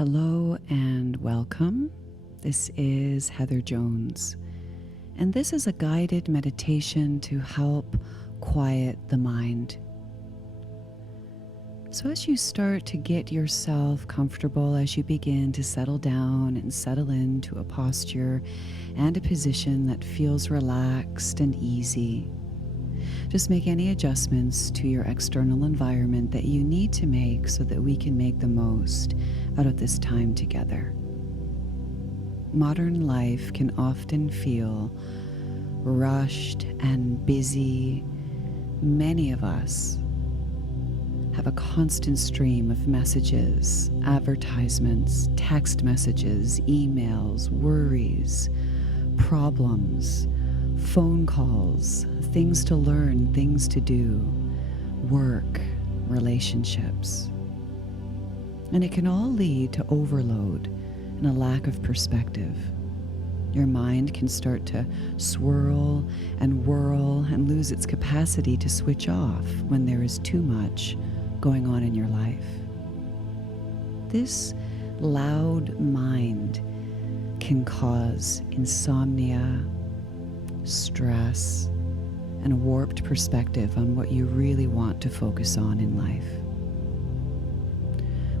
Hello and welcome. This is Heather Jones, and this is a guided meditation to help quiet the mind. So as you start to get yourself comfortable, as you begin to settle down and settle into a posture and a position that feels relaxed and easy, just make any adjustments to your external environment that you need to make so that we can make the most out of this time together. Modern life can often feel rushed and busy. Many of us have a constant stream of messages, advertisements, text messages, emails, worries, problems, phone calls, things to learn, things to do, work, relationships. And it can all lead to overload and a lack of perspective. Your mind can start to swirl and whirl and lose its capacity to switch off when there is too much going on in your life. This loud mind can cause insomnia, stress, and a warped perspective on what you really want to focus on in life.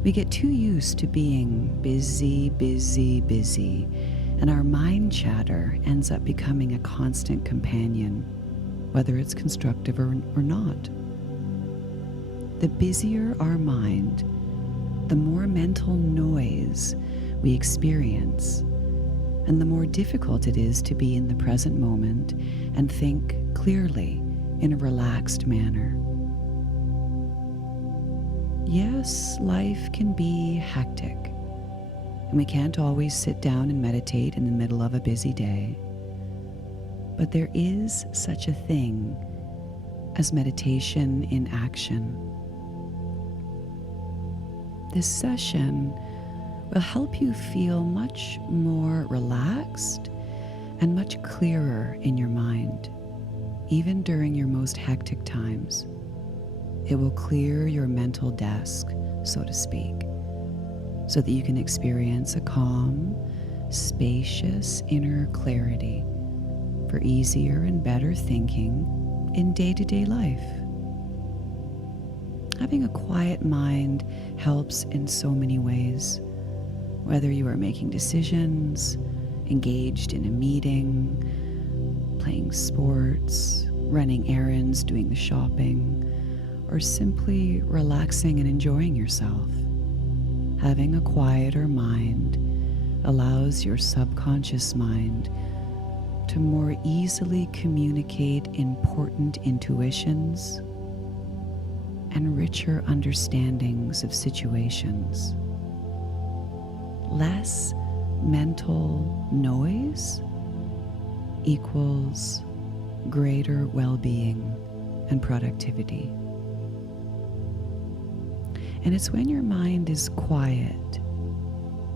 We get too used to being busy, and our mind chatter ends up becoming a constant companion, whether it's constructive or not. The busier our mind, the more mental noise we experience, and the more difficult it is to be in the present moment and think clearly in a relaxed manner. Yes, life can be hectic, and we can't always sit down and meditate in the middle of a busy day. But there is such a thing as meditation in action. This session will help you feel much more relaxed and much clearer in your mind, even during your most hectic times. It will clear your mental desk, so to speak, so that you can experience a calm, spacious inner clarity for easier and better thinking in day-to-day life. Having a quiet mind helps in so many ways. Whether you are making decisions, engaged in a meeting, playing sports, running errands, doing the shopping, or simply relaxing and enjoying yourself. Having a quieter mind allows your subconscious mind to more easily communicate important intuitions and richer understandings of situations. Less mental noise equals greater well-being and productivity. And it's when your mind is quiet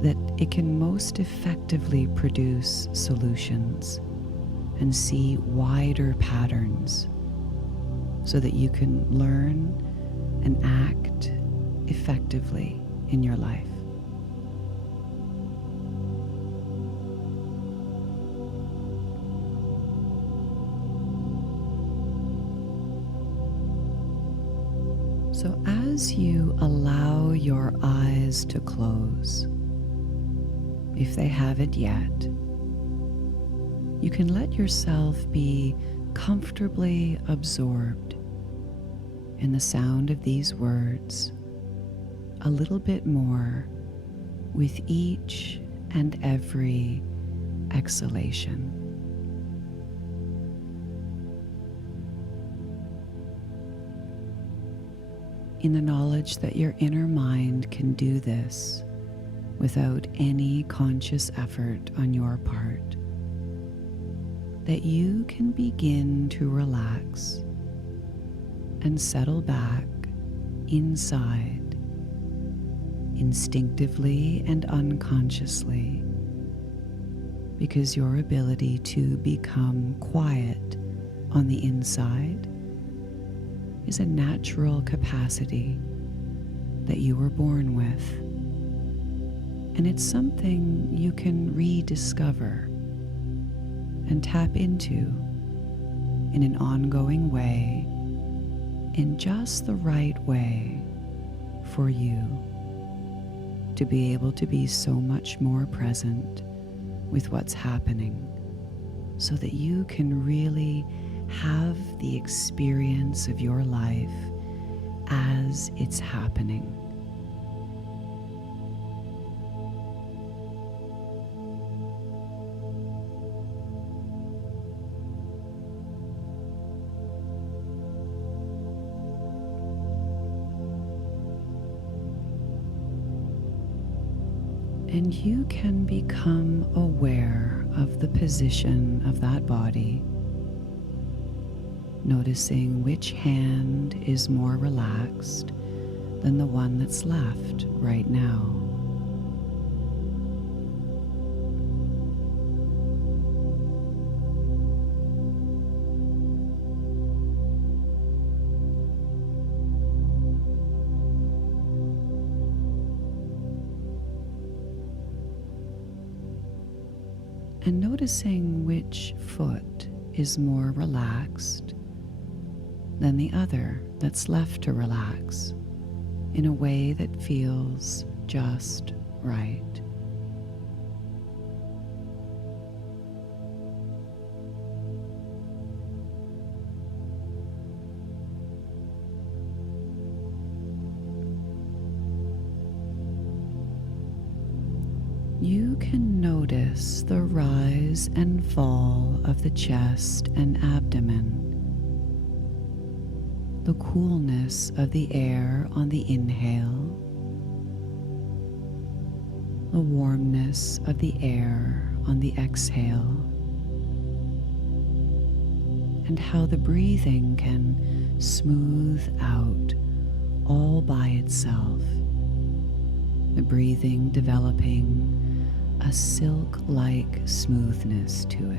that it can most effectively produce solutions and see wider patterns so that you can learn and act effectively in your life. So as you allow your eyes to close, if they haven't yet, you can let yourself be comfortably absorbed in the sound of these words a little bit more with each and every exhalation. In the knowledge that your inner mind can do this without any conscious effort on your part, that you can begin to relax and settle back inside, instinctively and unconsciously, because your ability to become quiet on the inside is a natural capacity that you were born with. And it's something you can rediscover and tap into in an ongoing way, in just the right way for you to be able to be so much more present with what's happening, so that you can really have the experience of your life as it's happening. And you can become aware of the position of that body, noticing which hand is more relaxed than the one that's left right now. And noticing which foot is more relaxed than the other that's left to relax in a way that feels just right. You can notice the rise and fall of the chest and abdomen, the coolness of the air on the inhale, the warmness of the air on the exhale, and how the breathing can smooth out all by itself, the breathing developing a silk-like smoothness to it.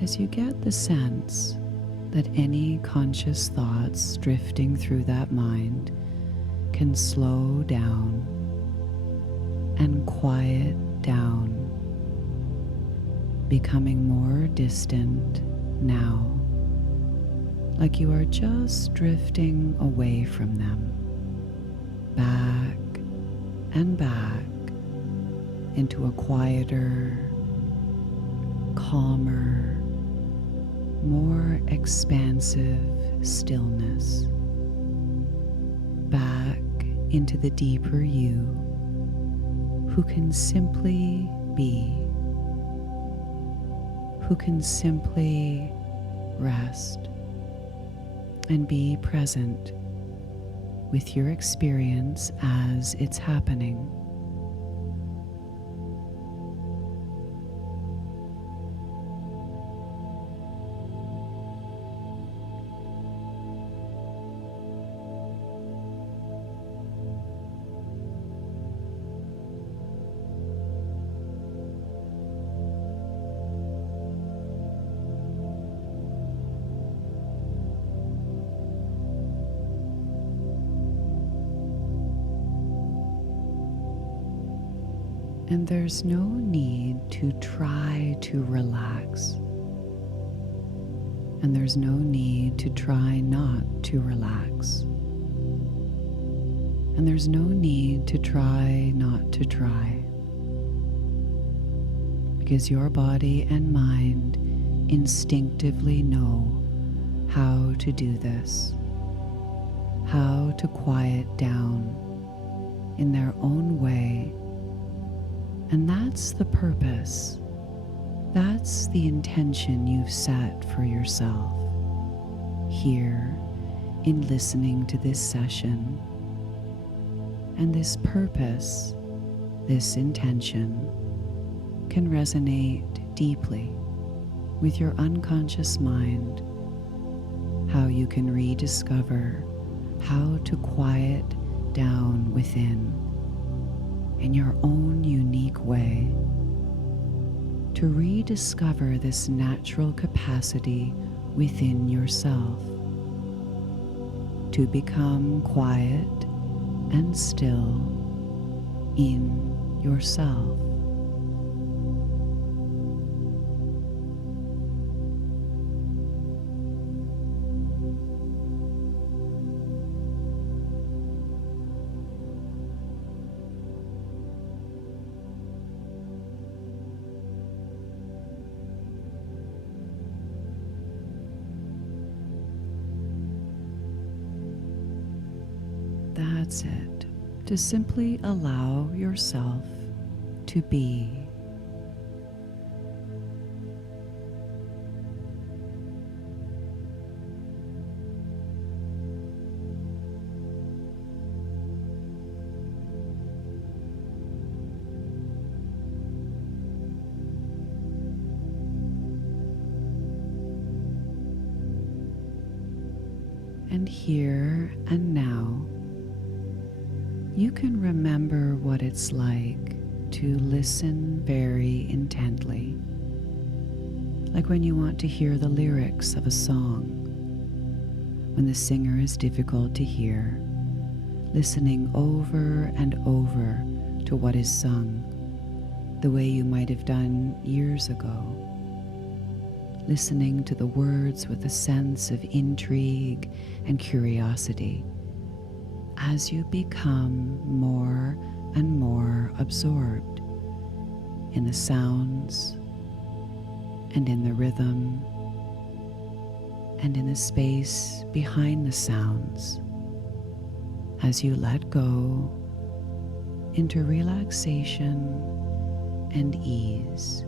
As you get the sense that any conscious thoughts drifting through that mind can slow down and quiet down, becoming more distant now, like you are just drifting away from them, back and back into a quieter, calmer, more expansive stillness, back into the deeper you, who can simply be, who can simply rest and be present with your experience as it's happening. And there's no need to try to relax. And there's no need to try not to relax. And there's no need to try not to try. Because your body and mind instinctively know how to do this, how to quiet down in their own way. And that's the purpose. That's the intention you've set for yourself here in listening to this session. And this purpose, this intention, can resonate deeply with your unconscious mind, how you can rediscover how to quiet down within in your own unique way, to rediscover this natural capacity within yourself, to become quiet and still in yourself. That's it. To simply allow yourself to be. And here and now, you can remember what it's like to listen very intently, like when you want to hear the lyrics of a song, when the singer is difficult to hear, listening over and over to what is sung, the way you might have done years ago, listening to the words with a sense of intrigue and curiosity, as you become more and more absorbed in the sounds and in the rhythm and in the space behind the sounds, as you let go into relaxation and ease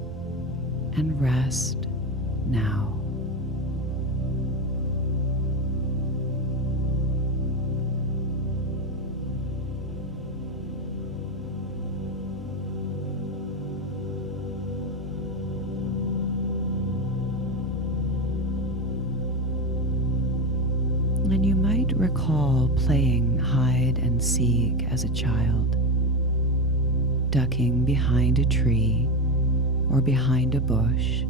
and rest now. And you might recall playing hide and seek as a child, ducking behind a tree or behind a bush,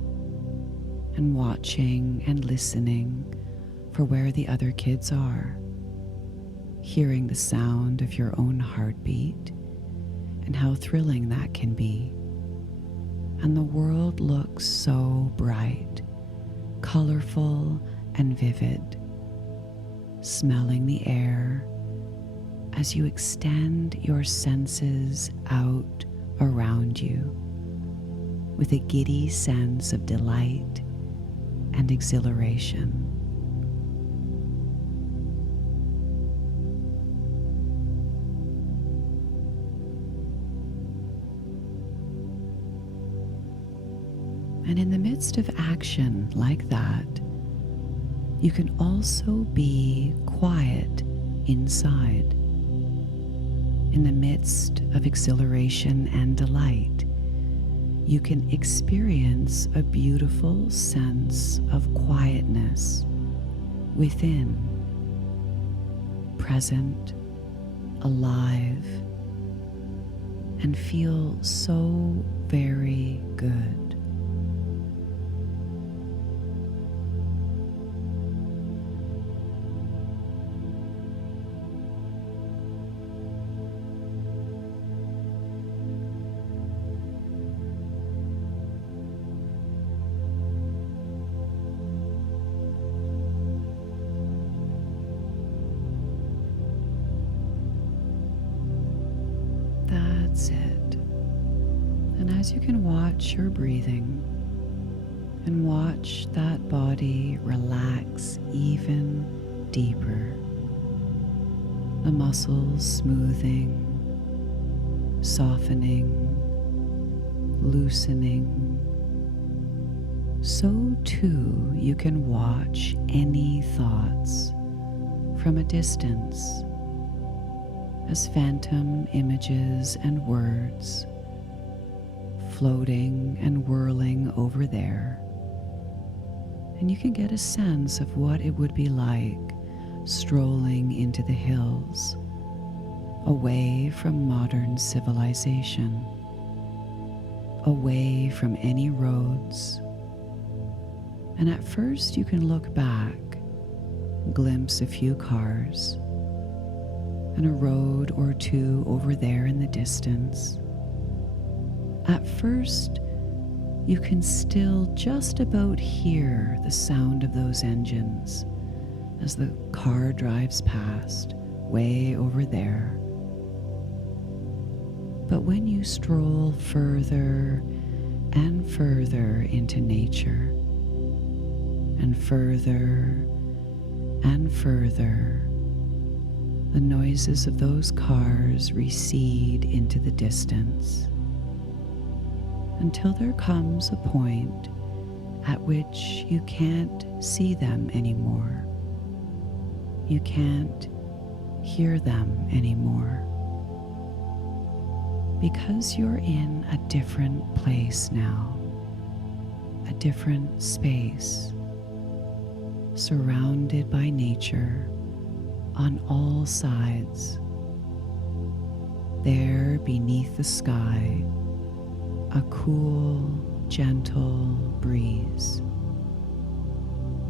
and watching and listening for where the other kids are, hearing the sound of your own heartbeat and how thrilling that can be. And the world looks so bright, colorful, and vivid, smelling the air as you extend your senses out around you with a giddy sense of delight and exhilaration. And in the midst of action like that, you can also be quiet inside. In the midst of exhilaration and delight, you can experience a beautiful sense of quietness within, present, alive, and feel so very good. That's it. And as you can watch your breathing and watch that body relax even deeper, the muscles smoothing, softening, loosening, so too you can watch any thoughts from a distance as phantom images and words floating and whirling over there. And you can get a sense of what it would be like strolling into the hills away from modern civilization, away from any roads. And at first you can look back, glimpse a few cars, and a road or two over there in the distance. At first, you can still just about hear the sound of those engines as the car drives past, way over there. But when you stroll further and further into nature, and further and further, the noises of those cars recede into the distance until there comes a point at which you can't see them anymore. You can't hear them anymore, because you're in a different place now, a different space, surrounded by nature on all sides. There beneath the sky, a cool, gentle breeze,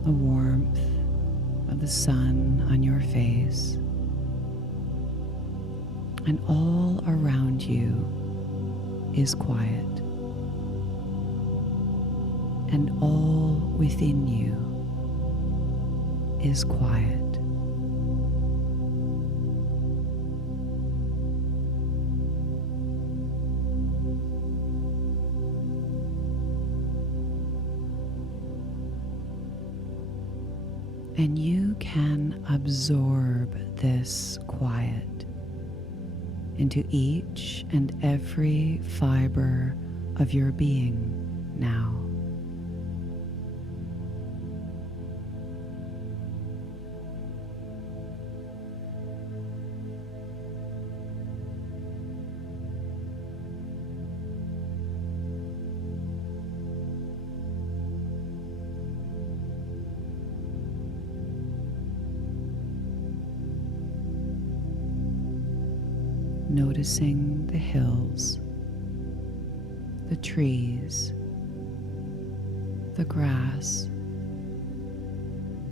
the warmth of the sun on your face, and all around you is quiet, and all within you is quiet. And you can absorb this quiet into each and every fiber of your being now. Noticing the hills, the trees, the grass,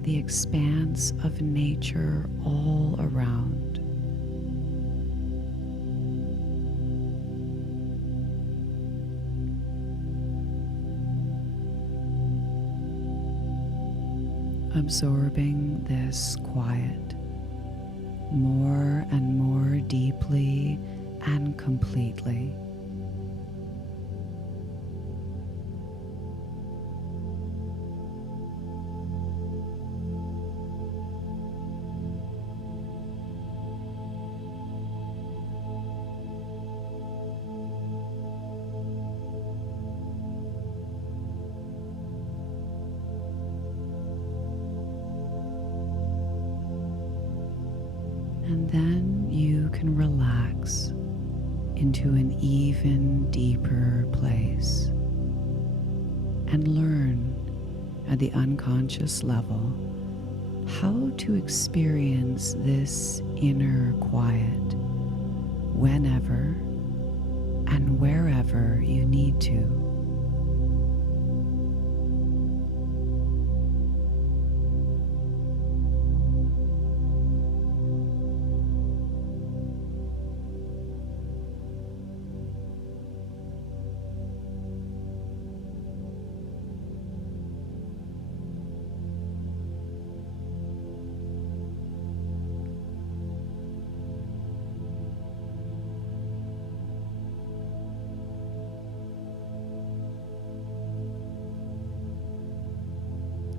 the expanse of nature all around. Absorbing this quiet more and more deeply and completely. And then you can relax into an even deeper place and learn at the unconscious level how to experience this inner quiet whenever and wherever you need to.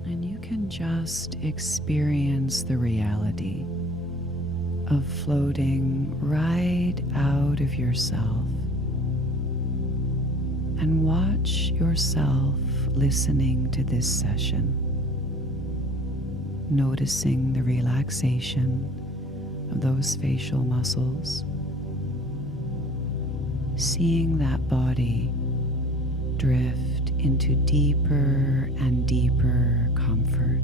And you can just experience the reality of floating right out of yourself, and watch yourself listening to this session, noticing the relaxation of those facial muscles, seeing that body drift into deeper and deeper comfort,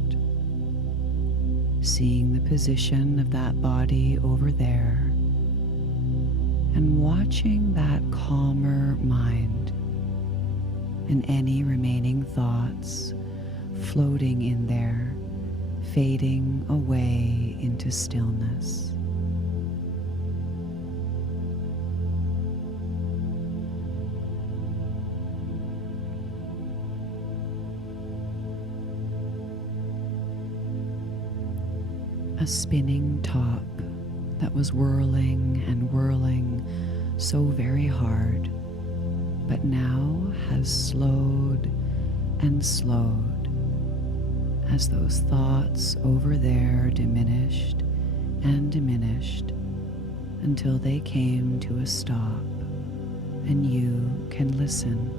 seeing the position of that body over there and watching that calmer mind and any remaining thoughts floating in there, fading away into stillness. A spinning top that was whirling and whirling so very hard, but now has slowed and slowed as those thoughts over there diminished and diminished until they came to a stop and you can listen.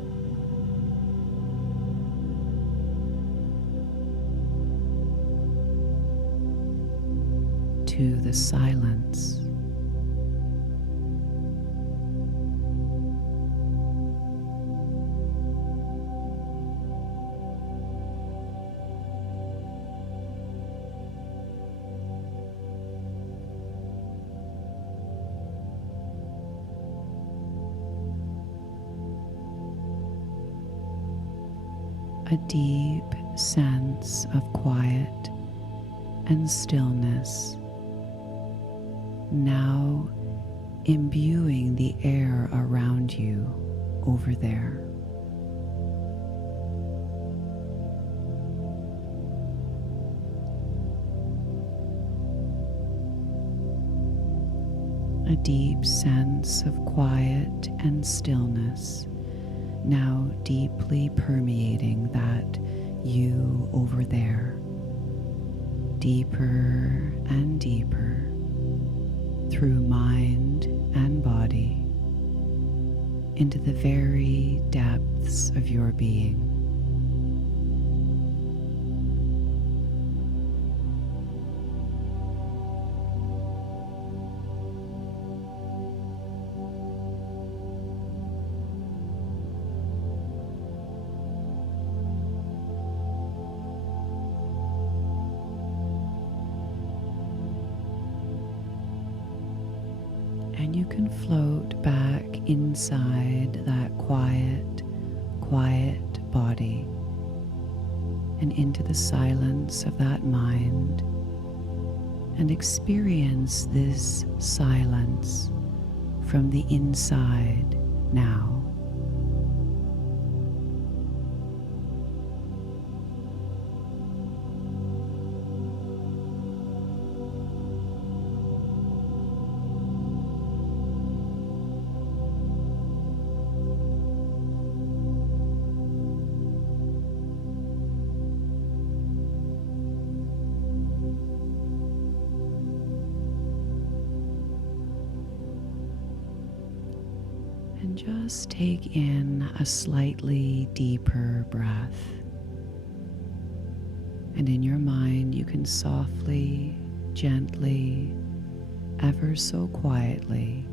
To the silence. A deep sense of quiet and stillness now imbuing the air around you over there. A deep sense of quiet and stillness now deeply permeating that you over there, deeper and deeper through mind and body into the very depths of your being. And you can float back inside that quiet body and into the silence of that mind and experience this silence from the inside now. And just take in a slightly deeper breath. And in your mind, you can softly, gently, ever so quietly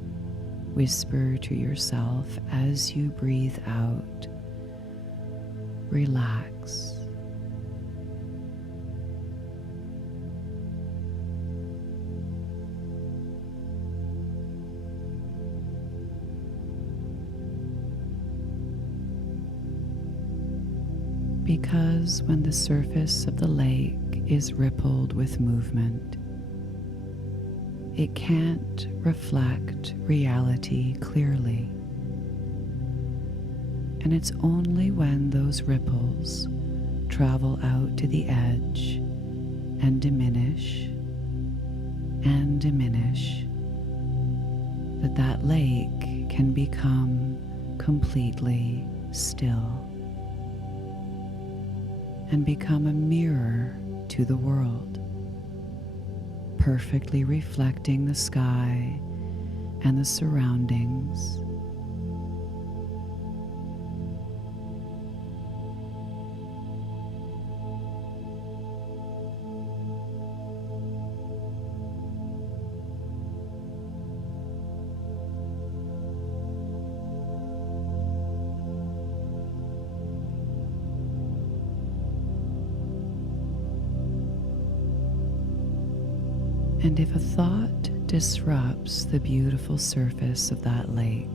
whisper to yourself as you breathe out, relax. Because when the surface of the lake is rippled with movement, it can't reflect reality clearly. And it's only when those ripples travel out to the edge and diminish that that lake can become completely still and become a mirror to the world, perfectly reflecting the sky and the surroundings. And if a thought disrupts the beautiful surface of that lake.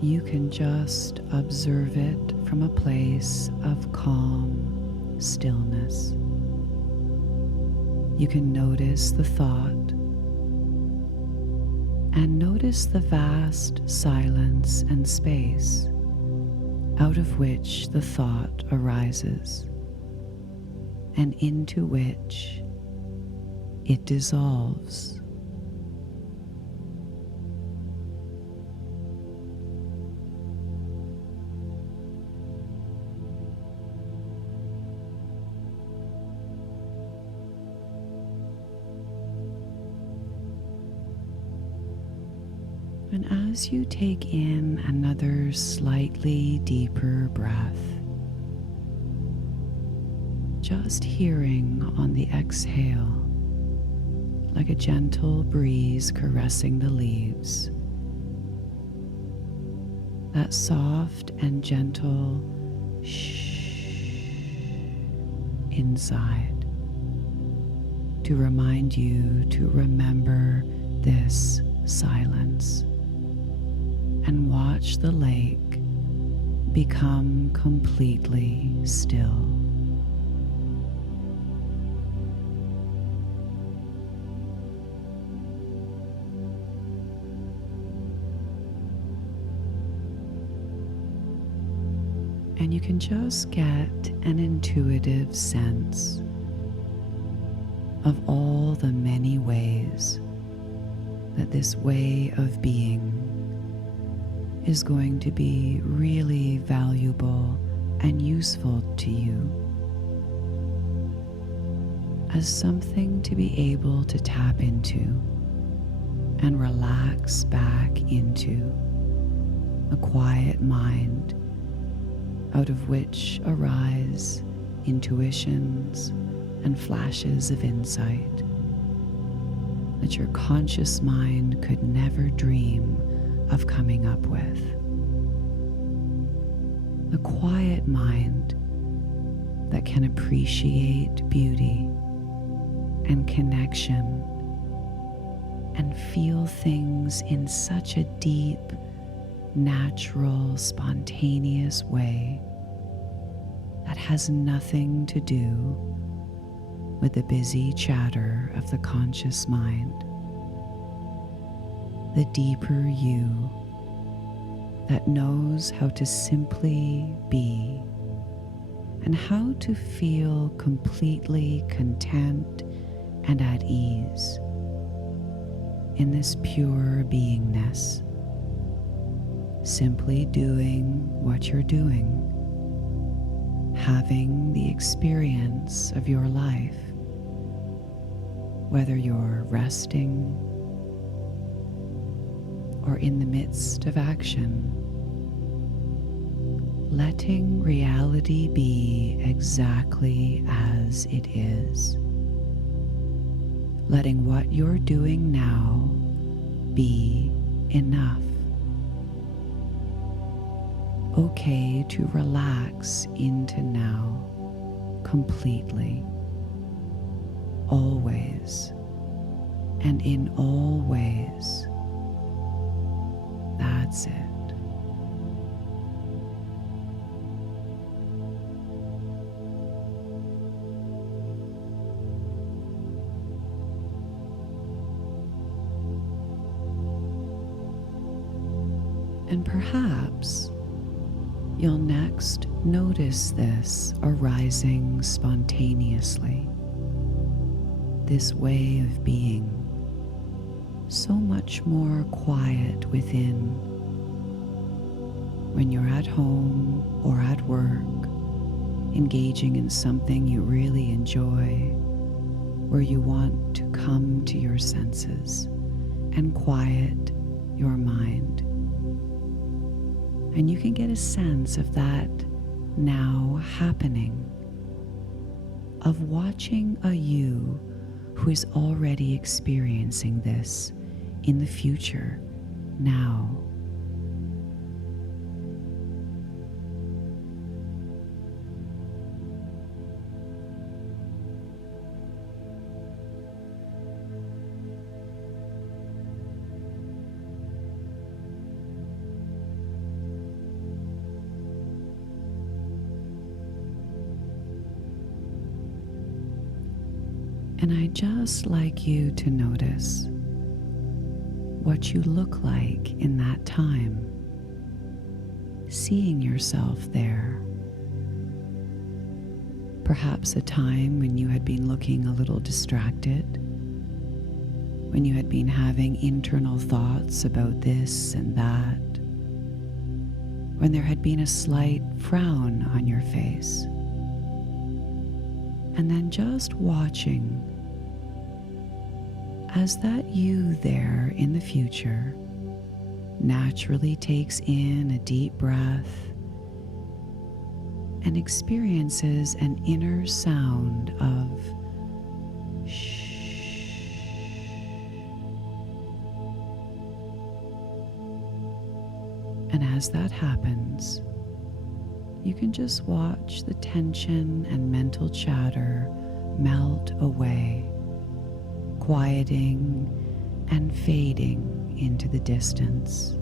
You can just observe it from a place of calm stillness. You can notice the thought and notice the vast silence and space out of which the thought arises and into which it dissolves. And as you take in another slightly deeper breath, just hearing on the exhale, like a gentle breeze caressing the leaves, that soft and gentle shh inside to remind you to remember this silence and watch the lake become completely still. And you can just get an intuitive sense of all the many ways that this way of being is going to be really valuable and useful to you, as something to be able to tap into and relax back into, a quiet mind out of which arise intuitions and flashes of insight that your conscious mind could never dream of coming up with. A quiet mind that can appreciate beauty and connection and feel things in such a deep, natural, spontaneous way that has nothing to do with the busy chatter of the conscious mind. The deeper you that knows how to simply be and how to feel completely content and at ease in this pure beingness, simply doing what you're doing, having the experience of your life, whether you're resting or in the midst of action, letting reality be exactly as it is, letting what you're doing now be enough. Okay to relax into now completely, always and in all ways. That's it. And perhaps you'll next notice this arising spontaneously, this way of being, so much more quiet within, when you're at home or at work, engaging in something you really enjoy, where you want to come to your senses and quiet your mind. And you can get a sense of that now happening, of watching a you who is already experiencing this in the future, now. And I'd just like you to notice what you look like in that time, seeing yourself there. Perhaps a time when you had been looking a little distracted, when you had been having internal thoughts about this and that, when there had been a slight frown on your face. And then just watching as that you there in the future naturally takes in a deep breath and experiences an inner sound of shh. And as that happens, you can just watch the tension and mental chatter melt away, quieting and fading into the distance.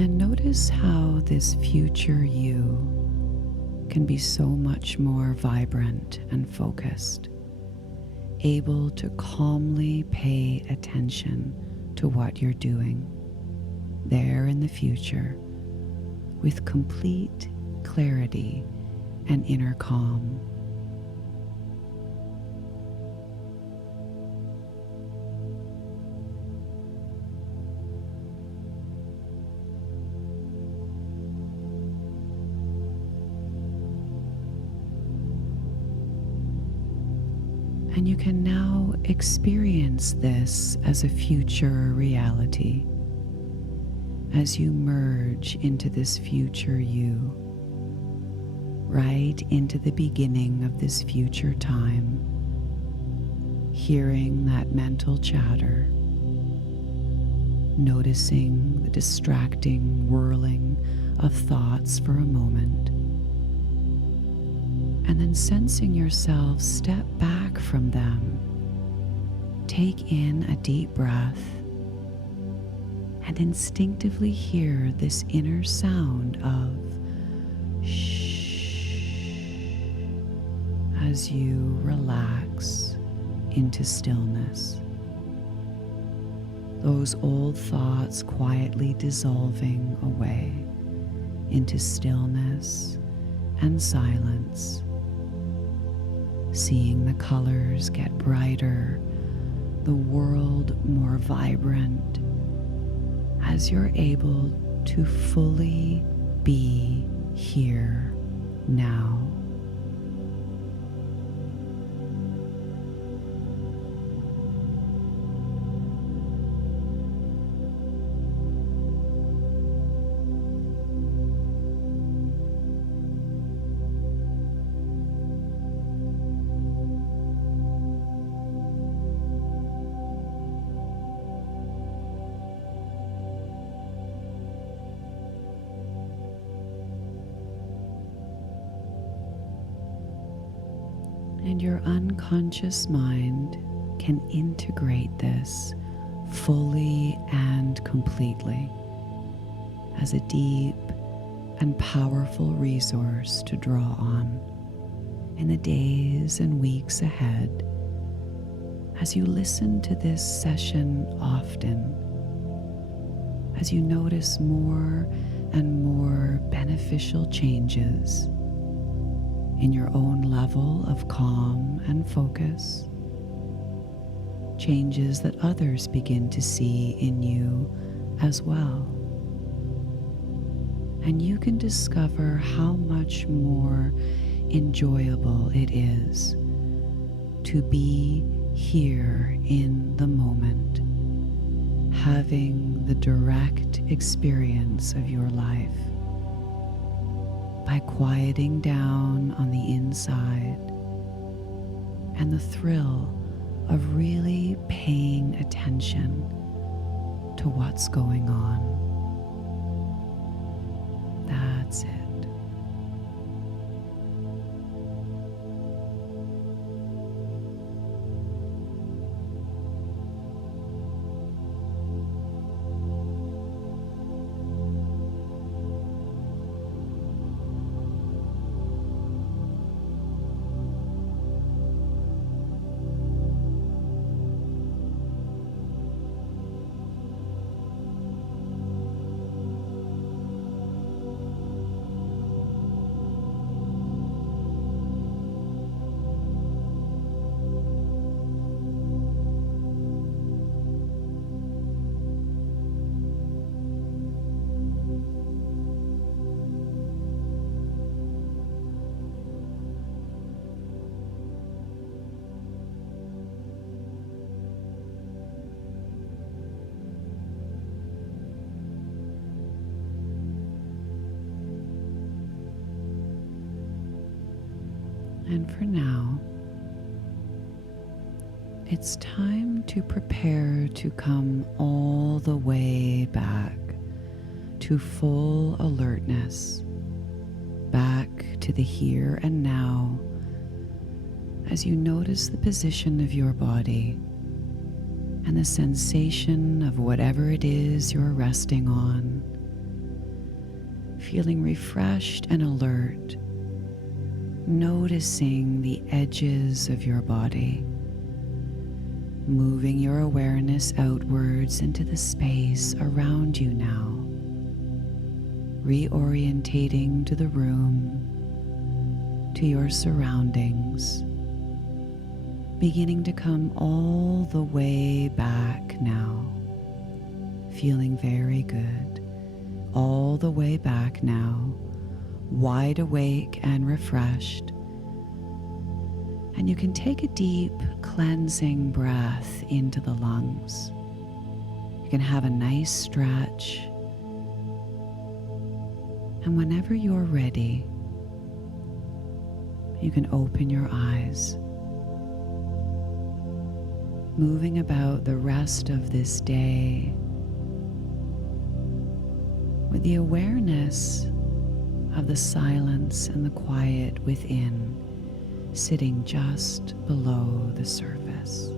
And notice how this future you can be so much more vibrant and focused, able to calmly pay attention to what you're doing there in the future with complete clarity and inner calm. And you can now experience this as a future reality as you merge into this future you, right into the beginning of this future time, hearing that mental chatter, noticing the distracting whirling of thoughts for a moment, and then sensing yourself step back from them, take in a deep breath, and instinctively hear this inner sound of shh as you relax into stillness. Those old thoughts quietly dissolving away into stillness and silence. Seeing the colors get brighter, the world more vibrant, as you're able to fully be here now. And your unconscious mind can integrate this fully and completely as a deep and powerful resource to draw on in the days and weeks ahead as you listen to this session often, as you notice more and more beneficial changes in your own level of calm and focus, changes that others begin to see in you as well. And you can discover how much more enjoyable it is to be here in the moment, having the direct experience of your life, by quieting down on the inside and the thrill of really paying attention to what's going on. That That's it. And for now, it's time to prepare to come all the way back to full alertness, back to the here and now, as you notice the position of your body and the sensation of whatever it is you're resting on, feeling refreshed and alert, noticing the edges of your body, moving your awareness outwards into the space around you now, reorientating to the room, to your surroundings, beginning to come all the way back now, feeling very good, all the way back now, wide awake and refreshed. And you can take a deep cleansing breath into the lungs. You can have a nice stretch. And whenever you're ready, you can open your eyes, moving about the rest of this day with the awareness of the silence and the quiet within, sitting just below the surface.